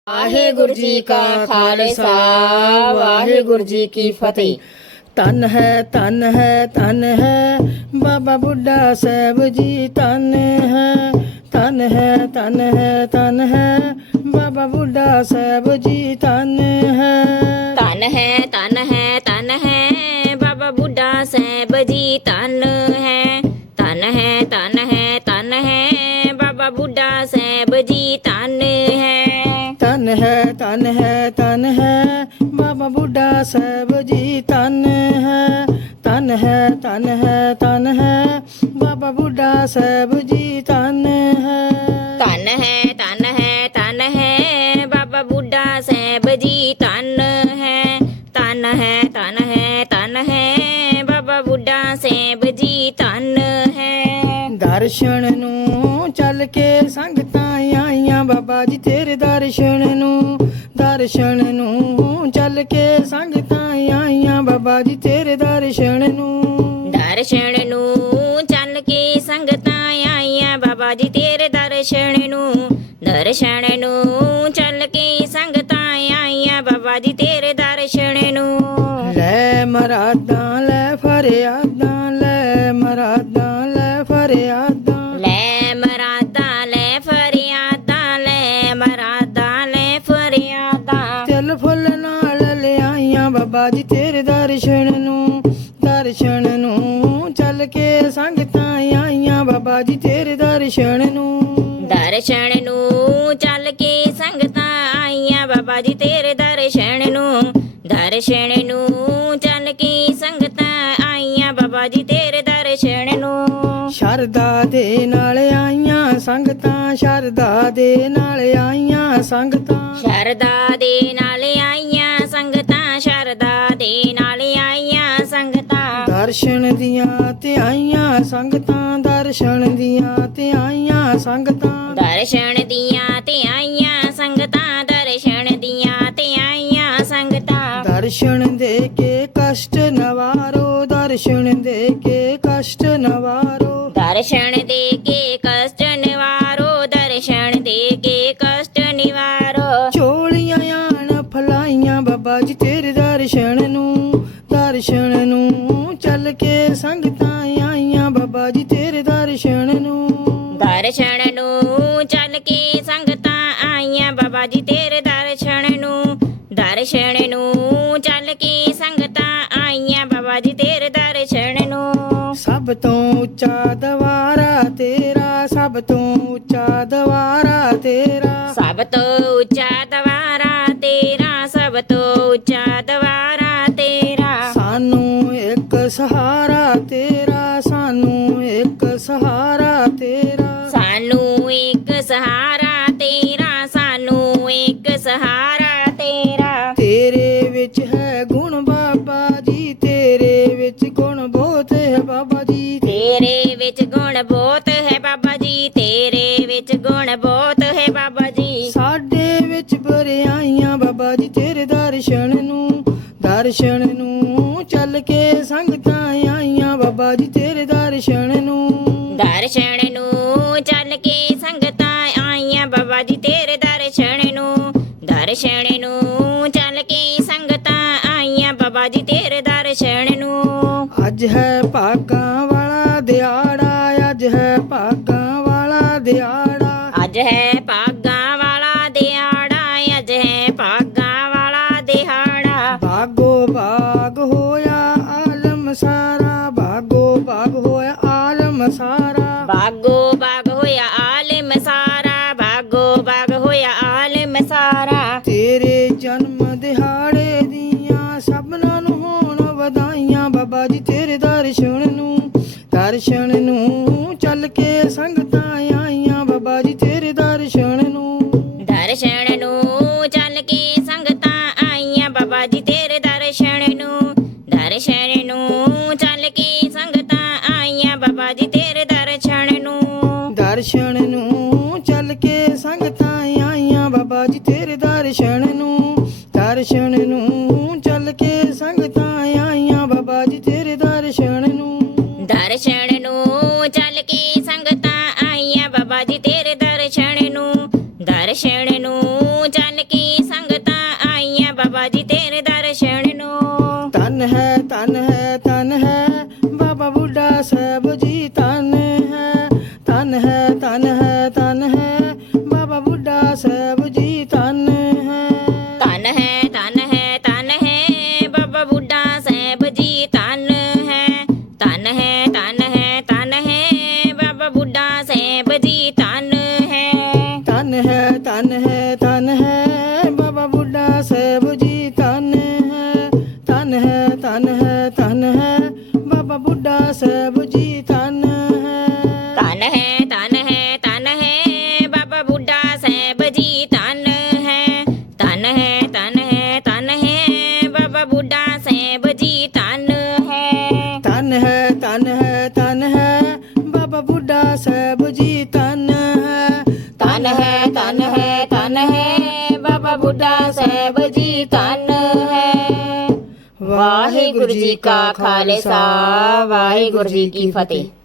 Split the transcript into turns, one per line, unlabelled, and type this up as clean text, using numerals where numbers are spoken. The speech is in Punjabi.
ਵਾਹਿਗੁਰੂ ਜੀ ਕਾ ਖਾਲਸਾ ਵਾਹਿਗੁਰੂ ਜੀ ਕੀ ਫਤਿਹ।
ਧੰਨ ਹੈ ਧੰਨ ਹੈ ਧੰਨ ਹੈ ਬਾਬਾ ਬੁੱਢਾ ਸਾਹਿਬ ਜੀ, ਧੰਨ ਹੈ ਧੰਨ ਹੈ ਧੰਨ ਹੈ ਧੰਨ ਹੈ ਬਾਬਾ ਬੁੱਢਾ ਸਾਹਿਬ ਜੀ, ਧੰਨ ਹੈ
ਧੰਨ ਹੈ ਧੰਨ ਹੈ ਧੰਨ ਹੈ ਬਾਬਾ ਬੁੱਢਾ ਸਾਹਿਬ ਜੀ, ਧੰਨ ਹੈ ਧੰਨ ਹੈ ਧੰਨ ਹੈ ਧੰਨ ਹੈ ਬਾਬਾ ਬੁੱਢਾ ਸਾਹਿਬ ਜੀ, ਧੰਨ ਹੈ
ਧੰਨ ਹੈ ਧੰਨ ਹੈ ਧੰਨ ਹੈ ਬਾਬਾ ਬੁੱਢਾ ਸਾਹਿਬ ਜੀ, ਧੰਨ ਹੈ ਧੰਨ ਹੈ ਧੰਨ ਹੈ ਧੰਨ ਹੈ ਬਾਬਾ ਬੁੱਢਾ ਸਾਹਿਬ ਜੀ, ਧੰਨ ਹੈ
ਧੰਨ ਹੈ ਧੰਨ ਹੈ ਧੰਨ ਹੈ ਬਾਬਾ ਬੁੱਢਾ ਸਾਹਿਬ ਜੀ, ਧੰਨ ਹੈ ਧੰਨ ਹੈ ਧੰਨ ਹੈ ਧੰਨ ਹੈ ਬਾਬਾ ਬੁੱਢਾ ਸਾਹਿਬ ਜੀ, ਧੰਨ ਹੈ।
ਦਰਸ਼ਨ ਨੂੰ ਚੱਲ ਕੇ ਸੰਗਤਾਂ ਆਈਆਂ ਬਾਬਾ ਜੀ ਤੇਰੇ ਦਰਸ਼ਨ ਨੂੰ, ਦਰਸ਼ਨ ਨੂੰ ਚੱਲ ਕੇ ਸੰਗਤਾਂ ਆਈਆਂ ਬਾਬਾ ਜੀ ਤੇਰੇ ਦਰਸ਼ਨ ਨੂੰ,
ਦਰਸ਼ਨ ਨੂੰ ਚੱਲ ਕੇ ਸੰਗਤਾਂ ਆਈਆਂ ਬਾਬਾ ਜੀ ਤੇਰੇ ਦਰਸ਼ਨ ਨੂੰ, ਦਰਸ਼ਨ ਨੂੰ ਚੱਲ ਕੇ ਸੰਗਤਾਂ ਆਈਆਂ ਬਾਬਾ ਜੀ ਤੇਰੇ ਦਰਸ਼ਨ ਨੂੰ।
ਲੈ ਮਰਾਦਾਂ ਲੈ ਫਰਿਆਦਾਂ, ਲੈ ਮਰਾਦਾਂ ਲੈ ਫਰਿਆਦਾਂ,
ਲੈ ਮਰਾਦਾਂ ਲੈ ਫਰਿਆਦਾਂ, ਲੈ ਮਰਾਦਾਂ ਲੈ ਫਰਿਆਦਾਂ,
ਤਿਲ ਫੁੱਲ ਨਾਲ ਲਿਆਈਆਂ ਬਾਬਾ ਜੀ ਤੇਰੇ ਦਰਸ਼ਨ ਨੂੰ, ਦਰਸ਼ਨ ਨੂੰ ਚੱਲ ਕੇ ਸੰਗਤਾਂ ਆਈਆਂ ਬਾਬਾ ਜੀ ਤੇਰੇ ਦਰਸ਼ਨ ਨੂੰ,
ਦਰਸ਼ਨ ਨੂੰ ਚੱਲ ਕੇ ਸੰਗਤਾਂ ਆਈਆਂ ਬਾਬਾ ਜੀ ਤੇਰੇ ਦਰਸ਼ਨ ਨੂੰ, ਦਰਸ਼ਨ ਨੂੰ ਚੱਲ ਕੇ ਸੰਗਤਾਂ ਆਈਆਂ ਬਾਬਾ ਜੀ ਤੇਰੇ ਦਰਸ਼ਨ ਨੂੰ।
ਸ਼ਰਧਾ ਦੇ ਨਾਲ ਆਈਆਂ ਸੰਗਤਾਂ, ਸ਼ਰਧਾ ਦੇ ਨਾਲ ਆਈਆਂ ਸੰਗਤਾਂ,
ਸ਼ਰਧਾ ਦੇ ਨਾਲ ਆਈਆਂ ਸੰਗਤਾਂ, ਸ਼ਰਧਾ ਦੇ ਨਾਲ ਆਈਆਂ ਸੰਗਤਾਂ,
ਦਰਸ਼ਨ ਦੀਆਂ ਤੇ ਆਈਆਂ ਸੰਗਤਾਂ, ਦਰਸ਼ਨ ਦੀਆਂ ਤੇ ਆਈਆਂ ਸੰਗਤਾਂ,
ਦਰਸ਼ਨ ਦੀਆਂ ਤੇ ਆਈਆਂ ਸੰਗਤਾਂ, ਦਰਸ਼ਨ ਦੀਆਂ ਤੇ ਆਈਆਂ ਸੰਗਤਾਂ,
ਦਰਸ਼ਨ ਦੇ ਕੇ ਕਸ਼ਟ ਨਵਾਰੋ, ਦਰਸ਼ਨ ਦੇ ਕੇ ਕਸ਼ਟ ਨਵਾਰੋ,
ਦਰਸ਼ਨ ਦੇ ਕੇ ਕਸ਼ਟ ਨਿਵਾਰੋ, ਦਰਸ਼ਨ ਦੇ ਕੇ ਕਸ਼ਟ ਨਿਵਾਰੋ,
ਝੋਲੀਆਂ ਆਣ ਫਲਾਈਆਂ ਬਾਬਾ ਜੀ ਤੇਰੇ ਦਰਸ਼ਨ ਨੂੰ, ਦਰਸ਼ਨ ਨੂੰ ਚੱਲ ਕੇ ਸੰਗਤਾਂ ਆਈਆਂ ਬਾਬਾ ਜੀ ਤੇਰੇ ਦਰਸ਼ਨ ਨੂੰ,
ਦਰਸ਼ਨ ਨੂੰ ਚੱਲ ਕੇ ਸੰਗਤਾਂ ਆਈਆਂ ਬਾਬਾ ਜੀ ਤੇਰੇ ਦਰਸ਼ਨ ਨੂੰ, ਦਰਸ਼ਨ ਨੂੰ ਚੱਲ ਕੇ ਸੰਗਤਾਂ ਆਈਆਂ ਬਾਬਾ ਜੀ ਤੇਰੇ ਦਰਸ਼ਨ ਨੂੰ।
ਸਭ ਤੋਂ ਉੱਚਾ ਦਵਾਰਾ ਤੇਰਾ, ਸਭ ਤੋਂ ਉੱਚਾ ਦਵਾਰਾ ਤੇਰਾ,
ਸਭ ਤੋਂ ਉੱਚਾ ਦਵਾਰਾ ਤੇਰਾ, ਸਭ ਤੋਂ ਉੱਚਾ ਦਵਾਰਾ ਤੇਰਾ,
ਸਾਨੂੰ ਇੱਕ ਸਹਾਰਾ ਤੇਰਾ, ਸਾਨੂੰ ਇੱਕ ਸਹਾਰਾ ਤੇਰਾ,
ਸਾਨੂੰ ਇੱਕ ਸਹਾਰਾ ਤੇਰਾ, ਸਾਨੂੰ ਇੱਕ ਸਹਾਰਾ ਤੇਰਾ,
ਤੇਰੇ ਵਿੱਚ ਹੈ ਗੁਣ ਬਾਬਾ ਜੀ, ਤੇਰੇ ਵਿੱਚ ਗੁਣ ਬਹੁਤ ਹੈ ਬਾਬਾ ਜੀ,
ਤੇਰੇ ਵਿੱਚ ਗੁਣ ਬਹੁਤ ਹੈ ਬਾਬਾ ਜੀ, ਤੇਰੇ ਵਿੱਚ ਗੁਣ ਬਹੁਤ ਹੈ ਬਾਬਾ ਜੀ,
ਸਾਡੇ ਵਿੱਚ ਬਰਿਆਈਆਂ ਬਾਬਾ ਜੀ ਤੇਰੇ ਦਰਸ਼ਨ ਨੂੰ, ਦਰਸ਼ਨ ਨੂੰ ਚੱਲ ਕੇ ਸੰਗਤਾਂ ਆਈਆਂ ਬਾਬਾ ਜੀ ਤੇਰੇ ਦਰਸ਼ਨ ਨੂੰ,
ਦਰਸ਼ਨ ਨੂੰ ਚੱਲ ਕੇ ਸੰਗਤਾਂ ਆਈਆਂ ਬਾਬਾ ਜੀ ਤੇਰੇ ਦਰਸ਼ਨ ਨੂੰ, ਦਰਸ਼ਨ ਨੂੰ ਚੱਲ ਕੇ ਸੰਗਤਾਂ ਆਈਆਂ ਬਾਬਾ ਜੀ ਤੇਰੇ ਦਰਸ਼ਨ ਨੂੰ।
ਅੱਜ ਹੈ ਭਾਗਾਂ ਵਾਲਾ ਦਿਹਾੜਾ, ਅੱਜ ਹੈ ਭਾਗਾਂ ਵਾਲਾ ਦਿਹਾੜਾ,
ਅੱਜ ਹੈ ਭਾਗਾਂ ਵਾਲਾ ਦਿਹਾੜਾ, ਅੱਜ ਹੈ ਭਾਗਾਂ ਵਾਲਾ ਦਿਹਾੜਾ,
ਬਾਗੋ ਬਾਗ ਹੋਇਆ ਆਲਮ ਸਾਰਾ, ਬਾਗੋ ਬਾਗ ਹੋਇਆ ਆਲਮ ਸਾਰਾ,
ਬਾਗੋ ਬਾਗ ਹੋਇਆ ਆਲਮ ਸਾਰਾ, ਬਾਗੋ ਬਾਗ ਹੋਇਆ ਆਲਮ ਸਾਰਾ,
ਤੇਰੇ ਜਨਮ ਦਿਹਾੜੇ ਦੀਆਂ ਸਭਨਾਂ ਨੂੰ ਹੋਣ ਵਧਾਈਆਂ ਬਾਬਾ ਜੀ ਤੇਰੇ ਦਰਸ਼ਨ ਨੂੰ, ਦਰਸ਼ਨ ਨੂੰ ਚੱਲ ਕੇ ਸੰਗਤਾਂ ਆਈਆਂ ਬਾਬਾ ਜੀ ਤੇਰੇ ਦਰਸ਼ਨ ਨੂੰ,
ਦਰਸ਼ਨ ਨੂੰ ਚੱਲ ਕੇ ਸੰਗਤਾਂ ਆਈਆਂ ਬਾਬਾ ਜੀ ਤੇਰੇ ਦਰਸ਼ਨ ਨੂੰ, ਦਰਸ਼ਨ ਨੂੰ ਚੱਲ ਕੇ ਸੰਗਤਾਂ ਆਈਆਂ ਬਾਬਾ ਜੀ ਤੇਰੇ ਦਰਸ਼ਨ ਨੂੰ,
ਦਰਸ਼ਨ ਨੂੰ ਚੱਲ ਕੇ ਸੰਗਤਾਂ ਆਈਆਂ ਬਾਬਾ ਜੀ ਤੇਰੇ ਦਰਸ਼ਨ ਨੂੰ, ਦਰਸ਼ਨ ਨੂੰ ਚੱਲ ਕੇ ਸੰਗਤਾਂ ਆਈਆਂ ਬਾਬਾ ਜੀ ਤੇਰੇ ਦਰਸ਼ਨ ਨੂੰ,
ਦਰਸ਼ਨ ਨੂੰ ਚੱਲ ਕੇ ਸੰਗਤਾਂ ਆਈਆਂ ਬਾਬਾ ਜੀ ਤੇਰੇ ਦਰਸ਼ਨ ਨੂੰ, ਦਰਸ਼ਨ ਨੂੰ ਚੱਲ ਕੇ
ਹੈ ਧਨ ਹੈ ਧਨ ਹੈ ਬਾਬਾ ਬੁੱਢਾ ਸਾਹਿਬ ਜੀ ਧਨ ਹੈ
ਧਨ ਹੈ ਧਨ ਹੈ ਧਨ ਹੈ ਬਾਬਾ ਬੁੱਢਾ ਸਾਹਿਬ ਜੀ ਧਨ ਹੈ ਧਨ ਹੈ ਧਨ ਹੈ ਧਨ ਹੈ ਬਾਬਾ ਬੁੱਢਾ ਸਾਹਿਬ ਜੀ ਧਨ ਹੈ
ਧਨ ਹੈ ਧਨ ਹੈ ਧਨ ਹੈ ਬਾਬਾ ਬੁੱਢਾ ਸਾਹਿਬ ਜੀ ਧਨ ਹੈ ਧਨ ਹੈ ਧਨ ਹੈ ਧਨ ਹੈ ਬਾਬਾ ਬੁੱਢਾ ਸਾਹਿਬ ਜੀ ਧਨ ਹੈ
ਧਨ ਹੈ ਧਨ ਹੈ ਧਨ ਹੈ ਬਾਬਾ ਬੁੱਢਾ ਸਾਹਿਬ ਜੀ ਧਨ ਹੈ ਧਨ ਹੈ ਧਨ ਹੈ ਧਨ ਹੈ ਬਾਬਾ ਬੁੱਢਾ ਸਾਹਿਬ ਜੀ ਧਨ ਹੈ
ਧਨ ਹੈ ਧਨ ਹੈ ਧਨ ਹੈ ਬਾਬਾ ਬੁੱਢਾ ਸਾਹਿਬ ਜੀ ਧਨ ਹੈ
ਧਨ ਹੈ ਧਨ ਹੈ ਧਨ ਹੈ ਬਾਬਾ ਬੁੱਢਾ ਸਾਹਿਬ ਜੀ ਧਨ ਹੈ ਵਾਹਿਗੁਰੂ ਜੀ ਕਾ ਖਾਲਸਾ ਵਾਹਿਗੁਰੂ ਜੀ ਕੀ ਫਤਿਹ।